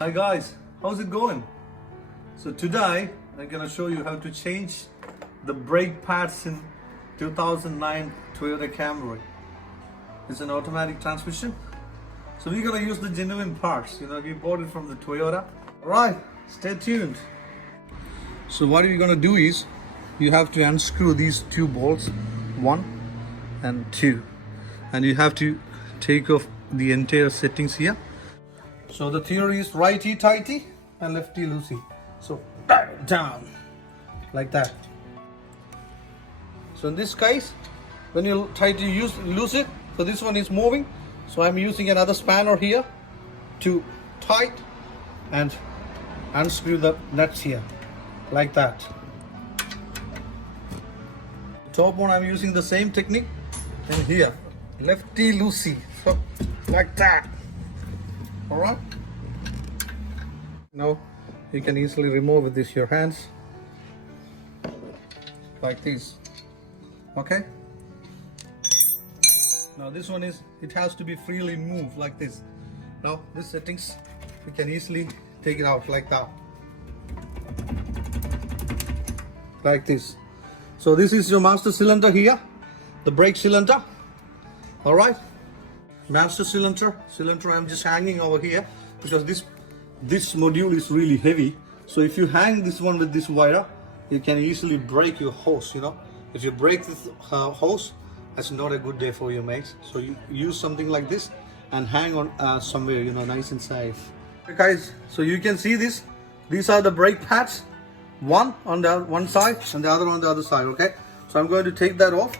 Hi guys, how's it going? So today I'm gonna show you how to change the brake pads in 2009 Toyota Camry. It's an automatic transmission. So we're gonna use the genuine parts. We bought it from the Toyota. Alright, stay tuned. So what you're gonna do is you have to unscrew these two bolts, 1 and 2, and you have to take off the entire settings here. So the theory is righty tighty and lefty loosey. So down like that. So in this case, when you try to loose it, so this one is moving. So I'm using another spanner here to tight and unscrew the nuts here like that. Top one I'm using the same technique, and here lefty loosey, so like that. All right, now you can easily remove with this your hands like this. Okay, now this one is, it has to be freely moved like this. Now this settings, you can easily take it out like that, like this. So this is your master cylinder here, the brake cylinder. All right, master cylinder I'm just hanging over here because this module is really heavy. So if you hang this one with this wire, you can easily break your hose. If you break this hose, that's not a good day for you, mates. So you use something like this and hang on somewhere, nice and safe. Okay guys, so you can see this, these are the brake pads, one on the one side and the other on the other side. Okay, so I'm going to take that off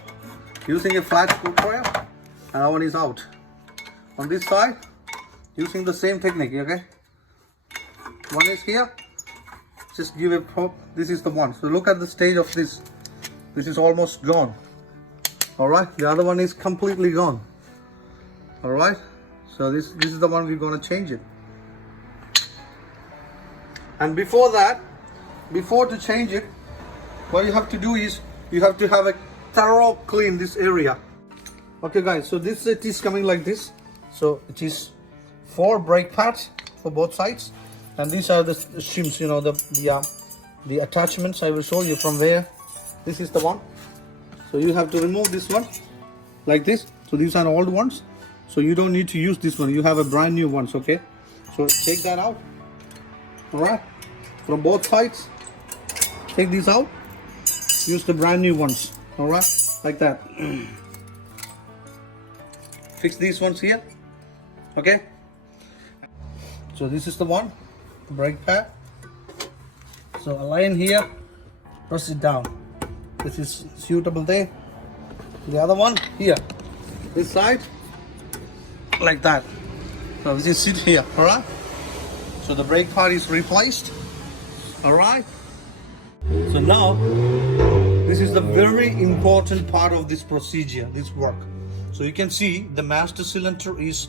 using a flat screwdriver, and that one is out. On this side, using the same technique. Okay, one is here, just give a prop. This is the one. So look at the stage of this is almost gone. All right, the other one is completely gone. All right, so this is the one we're going to change it. And before to change it, what you have to do is you have to have a thorough clean this area. Okay guys, so this set is coming like this. So it is 4 brake pads for both sides, and these are the shims, the attachments. I will show you from where. This is the one. So you have to remove this one like this. So these are old ones, so you don't need to use this one. You have a brand new ones. Okay, so take that out. All right, from both sides, take these out, use the brand new ones. All right, like that. Fix these ones here. Okay, so this is the one, the brake pad. So align here, press it down. This is suitable there. The other one here, this side, like that. So this is sit here. All right, so the brake pad is replaced. All right, so now this is the very important part of this procedure, this work. So you can see the master cylinder is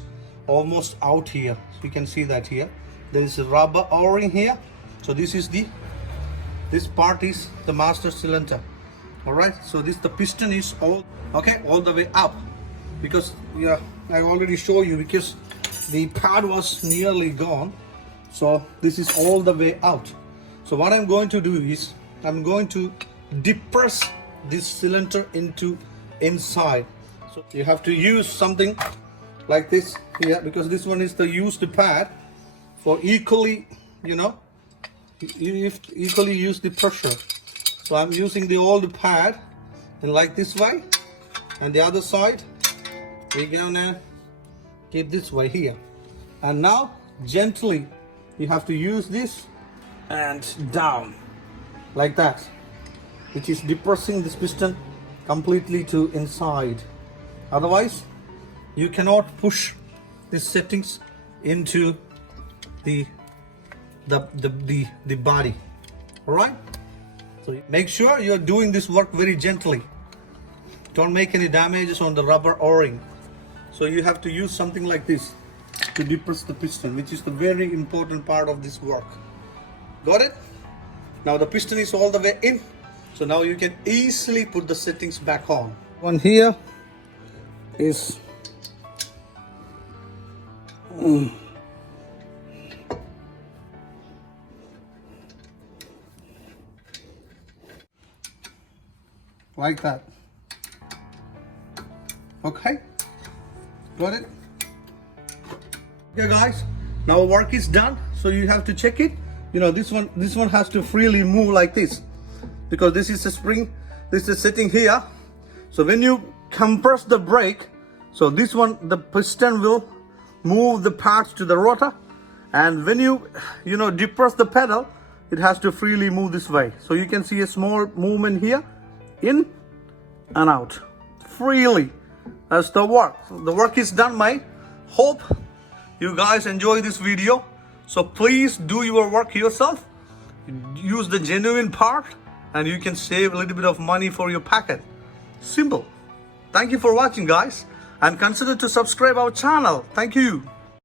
almost out here. So you can see that here. There is a rubber O-ring here. So this part is the master cylinder. All right. So the piston is all the way up, because I already showed you, because the pad was nearly gone. So this is all the way out. So what I'm going to do is I'm going to depress this cylinder into inside. So you have to use something like this here, because this one is the used pad for equally, you equally use the pressure. So I'm using the old pad and like this way, and the other side we're gonna keep this way here. And now gently you have to use this and down like that, which is depressing this piston completely to inside. Otherwise you cannot push these settings into the body. All right, so make sure you're doing this work very gently. Don't make any damages on the rubber O-ring. So you have to use something like this to depress the piston, which is the very important part of this work. Got it? Now the piston is all the way in, so now you can easily put the settings back on. One here is like that. Okay, got it? Okay guys, now work is done, so you have to check it. You know, this one has to freely move like this, because this is a spring, this is sitting here. So when you compress the brake, so this one, the piston will move the parts to the rotor, and when you depress the pedal, it has to freely move this way. So you can see a small movement here, in and out, freely. That's the work. The work is done, mate. Hope you guys enjoy this video. So please do your work yourself. Use the genuine part, and you can save a little bit of money for your packet. Simple. Thank you for watching, guys, and consider to subscribe our channel. Thank you.